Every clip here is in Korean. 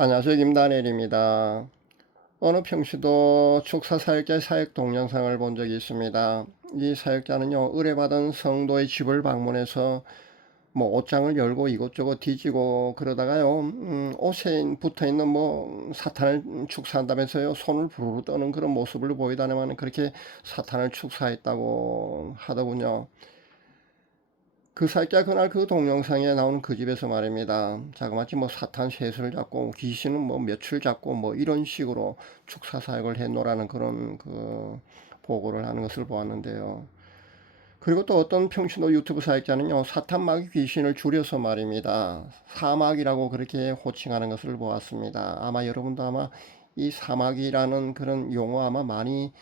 안녕하세요. 김다니엘입니다. 어느 평시도 축사 사역자의 사역 동영상을 본 적이 있습니다. 이 사역자는요, 의뢰받은 성도의 집을 방문해서 뭐 옷장을 열고 이곳저곳 뒤지고 그러다가요, 옷에 붙어있는 뭐 사탄을 축사한다면서요, 손을 부르르 떠는 그런 모습을 보이다니만 그렇게 사탄을 축사했다고 하더군요. 그 사역자 그날 그 동영상에 나오는 그 집에서 말입니다. 자그마치 뭐 사탄 셋을 잡고 귀신은 뭐 며칠 잡고 뭐 이런 식으로 축사 사역을 했노라는 그런 그 보고를 하는 것을 보았는데요. 그리고 또 어떤 평신도 유튜브 사역자는요, 사탄 마귀 귀신을 줄여서 말입니다. 사마귀라고 그렇게 호칭하는 것을 보았습니다. 아마 여러분도 아마 이 사마귀라는 그런 용어 아마 많이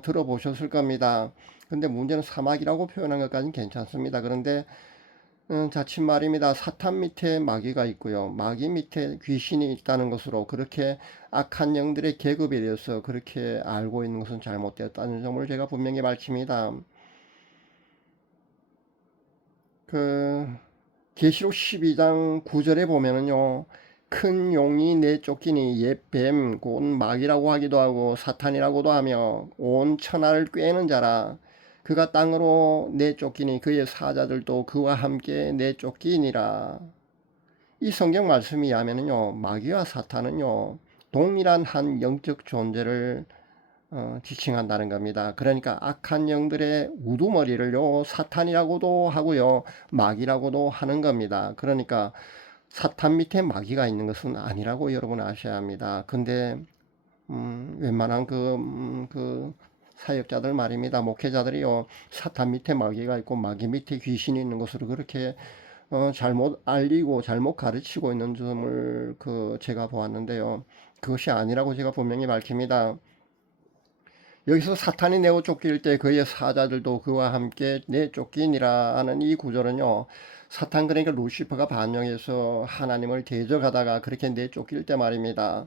들어보셨을 겁니다. 근데 문제는 사마귀라고 표현한 것까지는 괜찮습니다. 그런데 자칫 말입니다. 사탄 밑에 마귀가 있고요. 마귀 밑에 귀신이 있다는 것으로 그렇게 악한 영들의 계급에 대해서 그렇게 알고 있는 것은 잘못되었다는 점을 제가 분명히 밝힙니다. 그 계시록 12장 9절에 보면은요. 큰 용이 내쫓기니 옛 뱀, 곧 마귀라고 하기도 하고 사탄이라고도 하며 온 천하를 꿰는 자라. 그가 땅으로 내쫓기니 그의 사자들도 그와 함께 내쫓기니라. 이 성경 말씀이 하면은요, 마귀와 사탄은요, 동일한 한 영적 존재를 지칭한다는 겁니다. 그러니까 악한 영들의 우두머리를요, 사탄이라고도 하고요, 마귀라고도 하는 겁니다. 그러니까 사탄 밑에 마귀가 있는 것은 아니라고 여러분 아셔야 합니다. 근데 웬만한 그 사역자들 말입니다. 목회자들이요, 사탄 밑에 마귀가 있고 마귀 밑에 귀신이 있는 것으로 그렇게 잘못 알리고 잘못 가르치고 있는 점을 제가 보았는데요. 그것이 아니라고 제가 분명히 밝힙니다. 여기서 사탄이 내어 쫓길 때 그의 사자들도 그와 함께 내쫓기니라 하는 이 구절은요. 사탄 그러니까 루시퍼가 반영해서 하나님을 대적하다가 그렇게 내쫓길 때 말입니다.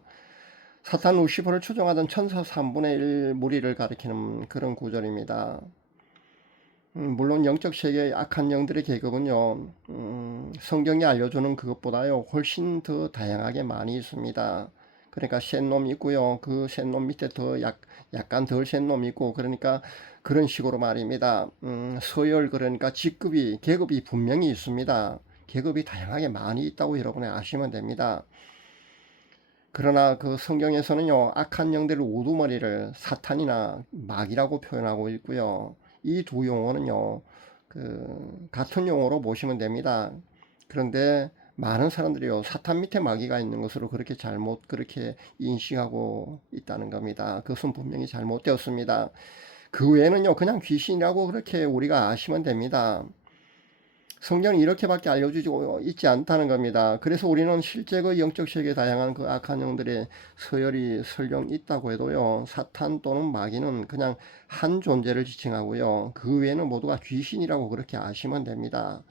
사탄 루시퍼를 추종하던 천사 3분의 1 무리를 가리키는 그런 구절입니다. 물론 영적 세계의 악한 영들의 계급은요, 성경이 알려주는 그것보다요, 훨씬 더 다양하게 많이 있습니다. 그러니까 센 놈이 있고요, 그 센 놈 밑에 약간 덜 센 놈이 있고, 그러니까 그런 식으로 말입니다. 서열, 그러니까 계급이 분명히 있습니다. 계급이 다양하게 많이 있다고 여러분이 아시면 됩니다. 그러나 그 성경에서는요, 악한 영들의 우두머리를 사탄이나 마귀라고 표현하고 있고요. 이 두 용어는요, 같은 용어로 보시면 됩니다. 그런데 많은 사람들이요, 사탄 밑에 마귀가 있는 것으로 그렇게 잘못 그렇게 인식하고 있다는 겁니다. 그것은 분명히 잘못되었습니다. 그 외에는요, 그냥 귀신이라고 그렇게 우리가 아시면 됩니다. 성경은 이렇게밖에 알려주고 있지 않다는 겁니다. 그래서 우리는 실제 그 영적 세계 다양한 그 악한 영들의 서열이 설령 있다고 해도요, 사탄 또는 마귀는 그냥 한 존재를 지칭하고요, 그 외에는 모두가 귀신이라고 그렇게 아시면 됩니다.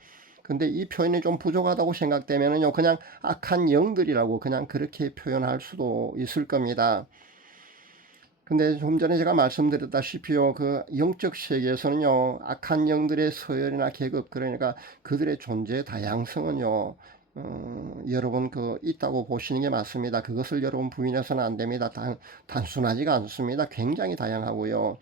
근데 이 표현이 좀 부족하다고 생각되면요, 그냥 악한 영들이라고 그냥 그렇게 표현할 수도 있을 겁니다. 근데 좀 전에 제가 말씀드렸다시피요, 그 영적 세계에서는요, 악한 영들의 서열이나 계급, 그러니까 그들의 존재 다양성은요, 여러분 있다고 보시는 게 맞습니다. 그것을 여러분 부인해서는 안 됩니다. 단순하지가 않습니다. 굉장히 다양하고요.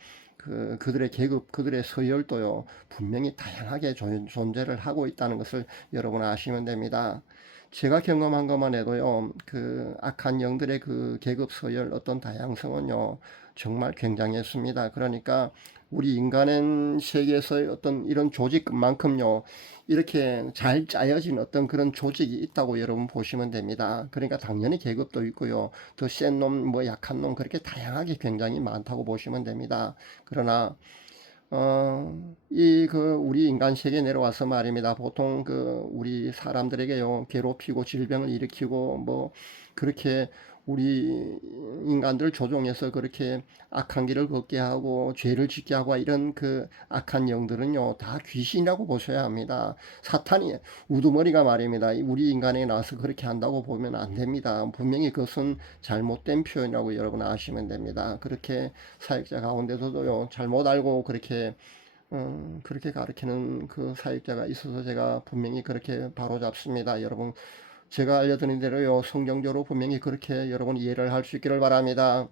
그들의 계급, 그들의 서열도요, 분명히 다양하게 존재를 하고 있다는 것을 여러분 아시면 됩니다. 제가 경험한 것만 해도요, 그 악한 영들의 그 계급 서열 어떤 다양성은요, 정말 굉장했습니다. 그러니까 우리 인간의 세계에서의 어떤 이런 조직만큼요, 이렇게 잘 짜여진 어떤 그런 조직이 있다고 여러분 보시면 됩니다. 그러니까 당연히 계급도 있고요, 더 센 놈, 뭐 약한 놈, 그렇게 다양하게 굉장히 많다고 보시면 됩니다. 그러나 우리 인간 세계에 내려와서 말입니다. 보통 우리 사람들에게요, 괴롭히고 질병을 일으키고, 뭐, 그렇게 우리 인간들 조종해서 그렇게 악한 길을 걷게 하고, 죄를 짓게 하고, 이런 그 악한 영들은요, 다 귀신이라고 보셔야 합니다. 사탄이, 우두머리가 말입니다. 우리 인간에 나와서 그렇게 한다고 보면 안 됩니다. 분명히 그것은 잘못된 표현이라고 여러분 아시면 됩니다. 그렇게 사역자 가운데서도요, 잘못 알고 그렇게 가르치는 그 사역자가 있어서 제가 분명히 그렇게 바로 잡습니다. 여러분, 제가 알려드린 대로요, 성경적으로 분명히 그렇게 여러분 이해를 할 수 있기를 바랍니다.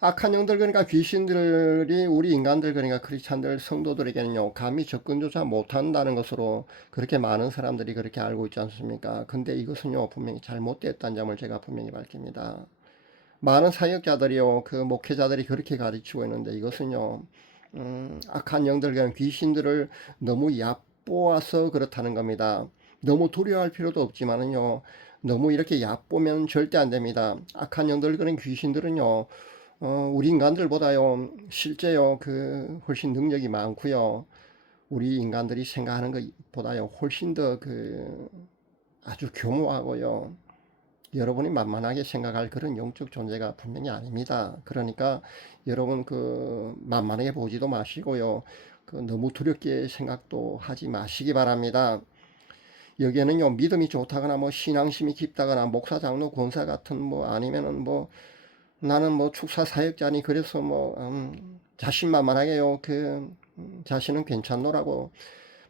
악한 영들, 그러니까 귀신들이 우리 인간들, 그러니까 크리스찬들 성도들에게는요 감히 접근조차 못한다는 것으로 그렇게 많은 사람들이 그렇게 알고 있지 않습니까? 근데 이것은요 분명히 잘못됐다는 점을 제가 분명히 밝힙니다. 많은 사역자들이요 그 목회자들이 그렇게 가르치고 있는데, 이것은요 악한 영들, 귀신들을 너무 얕보아서 그렇다는 겁니다. 너무 두려워할 필요도 없지만은요 너무 이렇게 얕보면 절대 안 됩니다. 악한 영들, 그런 귀신들은요 우리 인간들보다요 실제요 그 훨씬 능력이 많고요, 우리 인간들이 생각하는 것보다요 훨씬 더 그 아주 교모하고요, 여러분이 만만하게 생각할 그런 영적 존재가 분명히 아닙니다. 그러니까 여러분 그 만만하게 보지도 마시고요, 그 너무 두렵게 생각도 하지 마시기 바랍니다. 여기에는요 믿음이 좋다거나 뭐 신앙심이 깊다거나 목사 장로 권사 같은 뭐 아니면은 뭐 나는 뭐 축사 사역자니 그래서 뭐 자신만만하게요 자신은 괜찮노라고,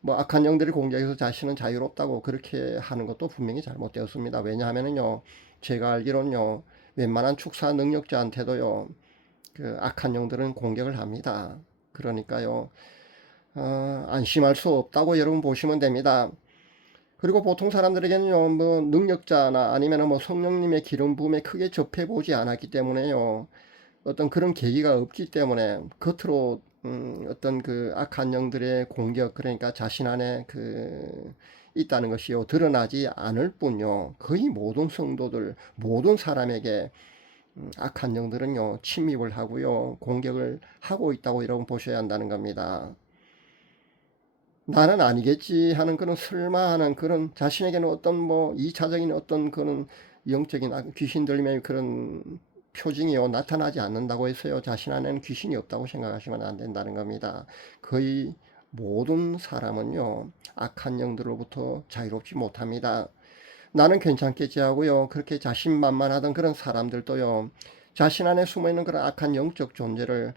뭐 악한 영들이 공격해서 자신은 자유롭다고 그렇게 하는 것도 분명히 잘못되었습니다. 왜냐하면은요 제가 알기로는요 웬만한 축사 능력자한테도요 그 악한 영들은 공격을 합니다. 그러니까요 안심할 수 없다고 여러분 보시면 됩니다. 그리고 보통 사람들에게는요 뭐 능력자나 아니면 뭐 성령님의 기름 부음에 크게 접해 보지 않았기 때문에요 어떤 그런 계기가 없기 때문에 겉으로 어떤 그 악한 영들의 공격, 그러니까 자신 안에 그 있다는 것이요 드러나지 않을 뿐요, 거의 모든 성도들 모든 사람에게 악한 영들은요 침입을 하고요 공격을 하고 있다고 여러분 보셔야 한다는 겁니다. 나는 아니겠지 하는 그런 설마하는 그런, 자신에게는 어떤 뭐 2차적인 어떤 그런 영적인 귀신 들림의 그런 표징이요 나타나지 않는다고 해서요 자신 안에는 귀신이 없다고 생각하시면 안 된다는 겁니다. 거의 모든 사람은요 악한 영들로부터 자유롭지 못합니다. 나는 괜찮겠지 하고요 그렇게 자신만만하던 그런 사람들도요 자신 안에 숨어있는 그런 악한 영적 존재를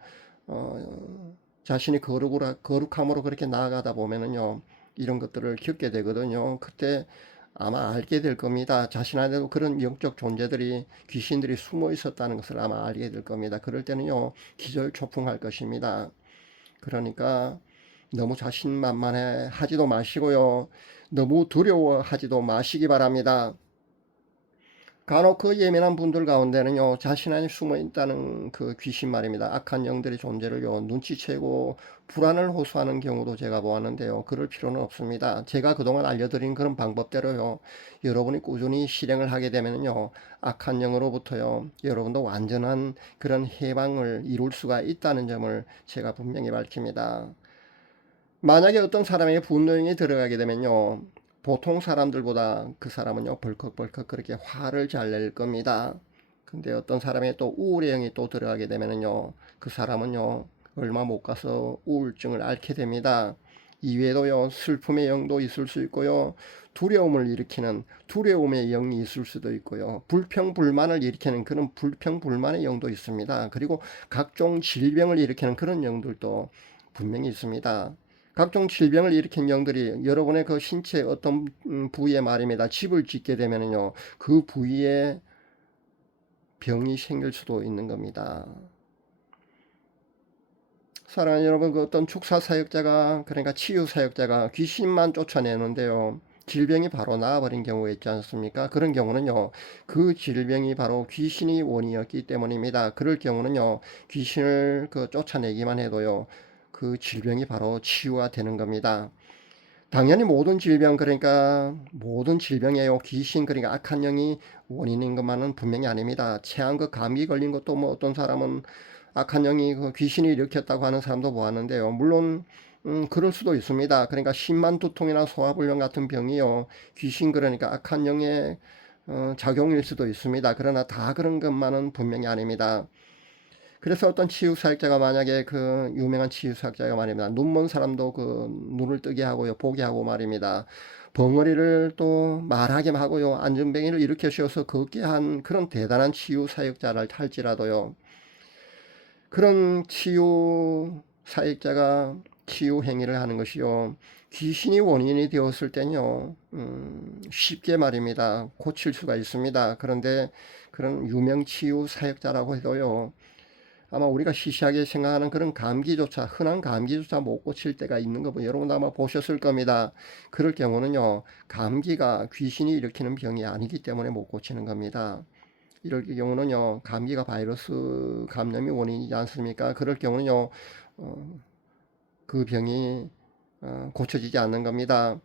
자신이 거룩함으로 그렇게 나아가다 보면은요 이런 것들을 겪게 되거든요. 그때 아마 알게 될 겁니다. 자신 안에도 그런 영적 존재들이, 귀신들이 숨어 있었다는 것을 아마 알게 될 겁니다. 그럴 때는요 기절초풍할 것입니다. 그러니까 너무 자신만만해 하지도 마시고요 너무 두려워하지도 마시기 바랍니다. 간혹 그 예민한 분들 가운데는요 자신 안에 숨어 있다는 그 귀신 말입니다, 악한 영들의 존재를요 눈치채고 불안을 호소하는 경우도 제가 보았는데요, 그럴 필요는 없습니다. 제가 그동안 알려드린 그런 방법대로요 여러분이 꾸준히 실행을 하게 되면요 악한 영으로부터요 여러분도 완전한 그런 해방을 이룰 수가 있다는 점을 제가 분명히 밝힙니다. 만약에 어떤 사람에게 분노형이 들어가게 되면요 보통 사람들보다 그 사람은요 벌컥벌컥 그렇게 화를 잘 낼 겁니다. 근데 어떤 사람의 또 우울의 영이 또 들어가게 되면요 그 사람은요 얼마 못 가서 우울증을 앓게 됩니다. 이외에도요 슬픔의 영도 있을 수 있고요, 두려움을 일으키는 두려움의 영이 있을 수도 있고요, 불평불만을 일으키는 그런 불평불만의 영도 있습니다. 그리고 각종 질병을 일으키는 그런 영들도 분명히 있습니다. 각종 질병을 일으킨 영들이 여러분의 그 신체 어떤 부위에 말입니다 집을 짓게 되면요 그 부위에 병이 생길 수도 있는 겁니다. 사랑하는 여러분, 그 어떤 축사 사역자가, 그러니까 치유 사역자가 귀신만 쫓아내는데요 질병이 바로 나아버린 경우가 있지 않습니까? 그런 경우는요 그 질병이 바로 귀신이 원인이었기 때문입니다. 그럴 경우는요 귀신을 그 쫓아내기만 해도요 그 질병이 바로 치유가 되는 겁니다. 당연히 모든 질병, 그러니까 모든 질병에요 귀신, 그러니까 악한 영이 원인인 것만은 분명히 아닙니다. 체한그 감기 걸린 것도 뭐 어떤 사람은 악한 영이 그 귀신이 일으켰다고 하는 사람도 보았는데요. 물론 그럴 수도 있습니다. 그러니까 심한 두통이나 소화불량 같은 병이요 귀신, 그러니까 악한 영의 작용일 수도 있습니다. 그러나 다 그런 것만은 분명히 아닙니다. 그래서 어떤 치유사역자가, 만약에 그 유명한 치유사역자가 말입니다, 눈먼 사람도 그 눈을 뜨게 하고요 보게 하고 말입니다, 벙어리를 또 말하게 하고요 안전뱅이를 일으켜 씌워서 걷게 한 그런 대단한 치유사역자를 할지라도요 그런 치유사역자가 치유 행위를 하는 것이요 귀신이 원인이 되었을 때는요, 쉽게 말입니다. 고칠 수가 있습니다. 그런데 그런 유명치유 사역자라고 해도요, 아마 우리가 시시하게 생각하는 그런 감기조차, 흔한 감기조차 못 고칠 때가 있는 거 여러분도 아마 보셨을 겁니다. 그럴 경우는요, 감기가 귀신이 일으키는 병이 아니기 때문에 못 고치는 겁니다. 이럴 경우는요, 감기가 바이러스 감염이 원인이지 않습니까? 그럴 경우는요, 그 병이 고쳐지지 않는 겁니다.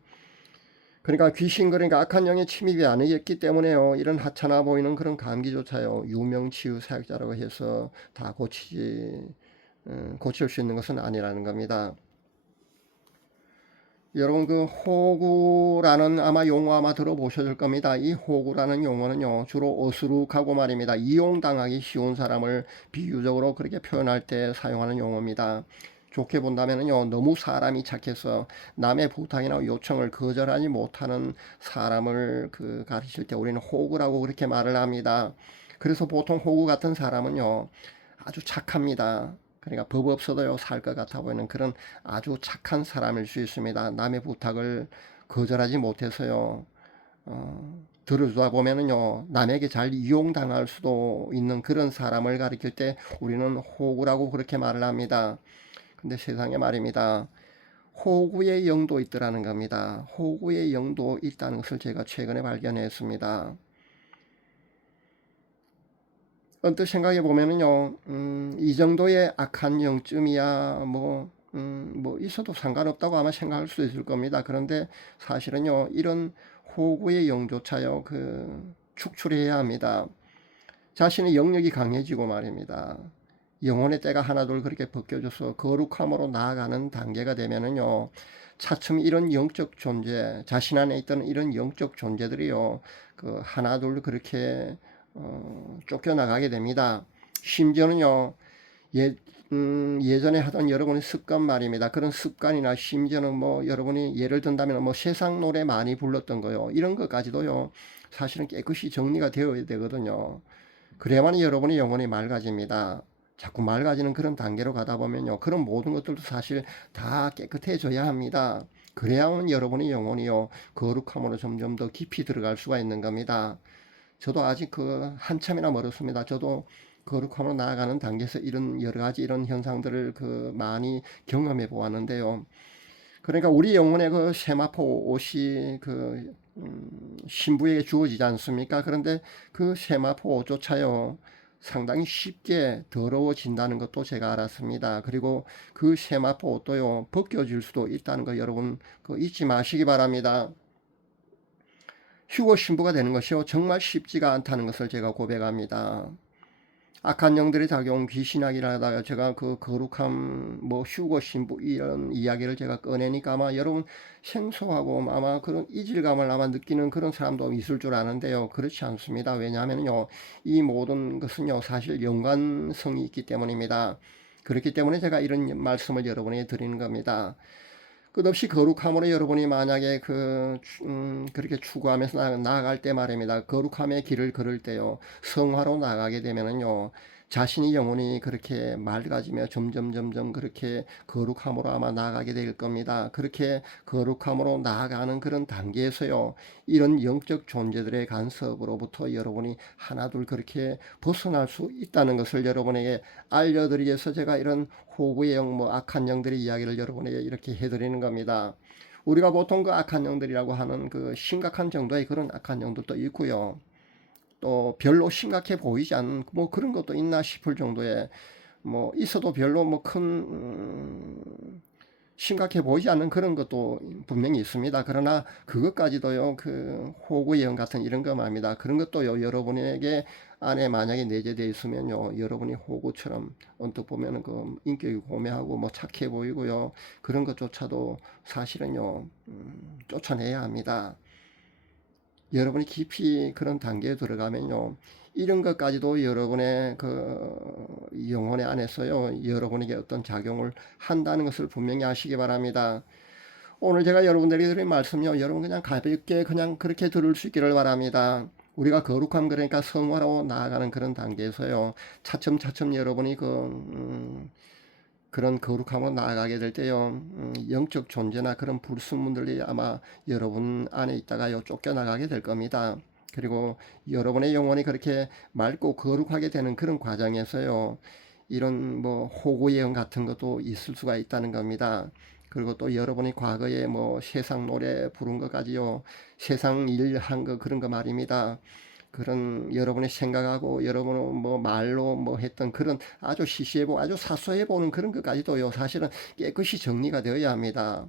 그러니까 귀신, 그러니까 악한 영의 침입이 아니었기 때문에요, 이런 하찮아 보이는 그런 감기조차요, 유명치유 사역자라고 해서 다 고칠 수 있는 것은 아니라는 겁니다. 여러분, 그 호구라는 아마 용어 아마 들어보셨을 겁니다. 이 호구라는 용어는요, 주로 어수룩하고 말입니다, 이용당하기 쉬운 사람을 비유적으로 그렇게 표현할 때 사용하는 용어입니다. 좋게 본다면요, 너무 사람이 착해서 남의 부탁이나 요청을 거절하지 못하는 사람을 가르칠 때 우리는 호구라고 그렇게 말을 합니다. 그래서 보통 호구 같은 사람은요, 아주 착합니다. 그러니까 법 없어도요 살 것 같아 보이는 그런 아주 착한 사람일 수 있습니다. 남의 부탁을 거절하지 못해서요, 들어주다 보면은요, 남에게 잘 이용당할 수도 있는 그런 사람을 가리킬 때 우리는 호구라고 그렇게 말을 합니다. 근데 세상에 말입니다, 호구의 영도 있더라는 겁니다. 호구의 영도 있다는 것을 제가 최근에 발견했습니다. 언뜻 생각해 보면은요, 이 정도의 악한 영쯤이야 뭐 있어도 상관없다고 아마 생각할 수 있을 겁니다. 그런데 사실은요, 이런 호구의 영조차요, 축출해야 합니다. 자신의 영역이 강해지고 말입니다, 영혼의 때가 하나둘 그렇게 벗겨져서 거룩함으로 나아가는 단계가 되면은요, 차츰 이런 영적 존재, 자신 안에 있던 이런 영적 존재들이요, 하나둘 그렇게 쫓겨나가게 됩니다. 심지어는요, 예전에 하던 여러분의 습관 말입니다. 그런 습관이나 심지어는 뭐 여러분이 예를 든다면 뭐 세상 노래 많이 불렀던 거요, 이런 것까지도요, 사실은 깨끗이 정리가 되어야 되거든요. 그래야만 여러분의 영혼이 맑아집니다. 자꾸 맑아지는 그런 단계로 가다 보면요, 그런 모든 것들도 사실 다 깨끗해져야 합니다. 그래야만 여러분의 영혼이요, 거룩함으로 점점 더 깊이 들어갈 수가 있는 겁니다. 저도 아직 한참이나 멀었습니다. 저도 거룩함으로 나아가는 단계에서 이런 여러 가지 이런 현상들을 많이 경험해 보았는데요. 그러니까 우리 영혼의 세마포 옷이 신부에게 주어지지 않습니까? 그런데 그 세마포 옷조차요, 상당히 쉽게 더러워진다는 것도 제가 알았습니다. 그리고 그 세마포 옷도요, 벗겨질 수도 있다는 거 여러분 잊지 마시기 바랍니다. 휴거 신부가 되는 것이요, 정말 쉽지가 않다는 것을 제가 고백합니다. 악한 영들의 작용, 귀신하기를 하다가 제가 거룩함, 휴거 신부 이런 이야기를 제가 꺼내니까 아마 여러분 생소하고 아마 그런 이질감을 아마 느끼는 그런 사람도 있을 줄 아는데요, 그렇지 않습니다. 왜냐하면요, 이 모든 것은요, 사실 연관성이 있기 때문입니다. 그렇기 때문에 제가 이런 말씀을 여러분에게 드리는 겁니다. 끝없이 거룩함으로 여러분이 만약에 그렇게 추구하면서 나아갈 때 말입니다, 거룩함의 길을 걸을 때요, 성화로 나가게 되면은요, 자신이 영혼이 그렇게 맑아지며 점점 그렇게 거룩함으로 아마 나아가게 될 겁니다. 그렇게 거룩함으로 나아가는 그런 단계에서요, 이런 영적 존재들의 간섭으로부터 여러분이 하나둘 그렇게 벗어날 수 있다는 것을 여러분에게 알려드리기 위해서 제가 이런 호구의 영, 악한 영들의 이야기를 여러분에게 이렇게 해드리는 겁니다. 우리가 보통 악한 영들이라고 하는 심각한 정도의 그런 악한 영들도 있고요, 또 별로 심각해 보이지 않는 그런 것도 있나 싶을 정도의 있어도 별로 심각해 보이지 않는 그런 것도 분명히 있습니다. 그러나 그것까지도요, 호구의 영 같은 이런 거 말입니다, 그런 것도요, 여러분에게 안에 만약에 내재되어 있으면요, 여러분이 호구처럼 언뜻 보면 인격이 고매하고 착해 보이고요, 그런 것조차도 사실은요, 쫓아내야 합니다. 여러분이 깊이 그런 단계에 들어가면요, 이런 것까지도 여러분의 영혼의 안에서요, 여러분에게 어떤 작용을 한다는 것을 분명히 아시기 바랍니다. 오늘 제가 여러분들에게 드린 말씀요, 여러분 그냥 가볍게 그냥 그렇게 들을 수 있기를 바랍니다. 우리가 거룩함, 그러니까 성화로 나아가는 그런 단계에서요, 차츰 여러분이 그런 거룩함으로 나아가게 될 때요, 영적 존재나 그런 불순물들이 아마 여러분 안에 있다가요, 쫓겨나가게 될 겁니다. 그리고 여러분의 영혼이 그렇게 맑고 거룩하게 되는 그런 과정에서요, 이런 뭐 호구 예언 같은 것도 있을 수가 있다는 겁니다. 그리고 또 여러분이 과거에 뭐 세상 노래 부른 것까지요, 세상 일 한 거 그런 거 말입니다. 그런 여러분이 생각하고 여러분 뭐 말로 뭐 했던 그런 아주 시시해보고 아주 사소해 보는 그런 것까지도요, 사실은 깨끗이 정리가 되어야 합니다.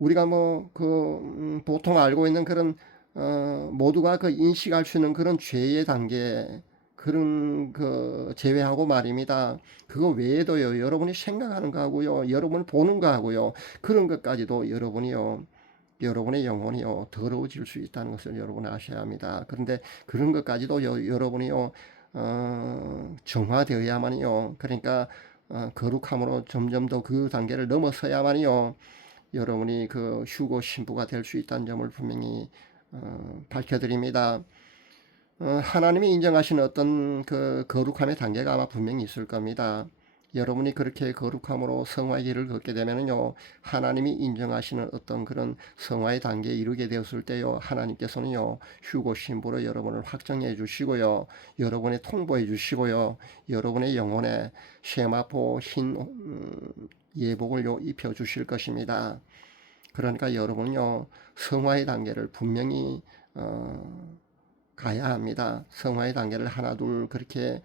우리가 뭐 그 보통 알고 있는 그런 모두가 그 인식할 수 있는 그런 죄의 단계, 그런 그 제외하고 말입니다. 그거 외에도요, 여러분이 생각하는 거하고요, 여러분이 보는 거하고요, 그런 것까지도 여러분이요, 여러분의 영혼이요, 더러워질 수 있다는 것을 여러분 아셔야 합니다. 그런데 그런 것까지도 여러분이요, 정화되어야만이요, 그러니까 거룩함으로 점점 더 그 단계를 넘어서야만이요, 여러분이 그 휴고 신부가 될 수 있다는 점을 분명히 밝혀드립니다. 하나님이 인정하시는 어떤 그 거룩함의 단계가 아마 분명히 있을 겁니다. 여러분이 그렇게 거룩함으로 성화의 길을 걷게 되면요, 하나님이 인정하시는 어떤 그런 성화의 단계에 이르게 되었을 때요, 하나님께서는요, 휴고 신부로 여러분을 확정해 주시고요, 여러분의 통보해 주시고요, 여러분의 영혼에 세마포 흰 예복을 입혀 주실 것입니다. 그러니까 여러분요, 성화의 단계를 분명히 가야 합니다. 성화의 단계를 하나둘 그렇게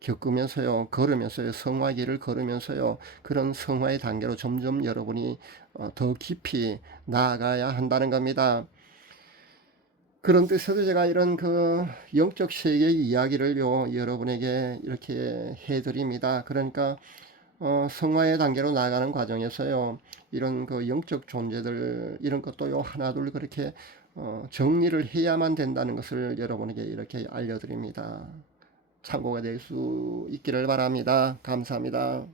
겪으면서요, 걸으면서요, 성화길을 걸으면서요, 그런 성화의 단계로 점점 여러분이 더 깊이 나아가야 한다는 겁니다. 그런 뜻에서 제가 이런 그 영적 세계의 이야기를요, 여러분에게 이렇게 해드립니다. 그러니까 성화의 단계로 나아가는 과정에서요, 이런 그 영적 존재들 이런 것도요, 하나둘 그렇게 정리를 해야만 된다는 것을 여러분에게 이렇게 알려드립니다. 참고가 될 수 있기를 바랍니다. 감사합니다.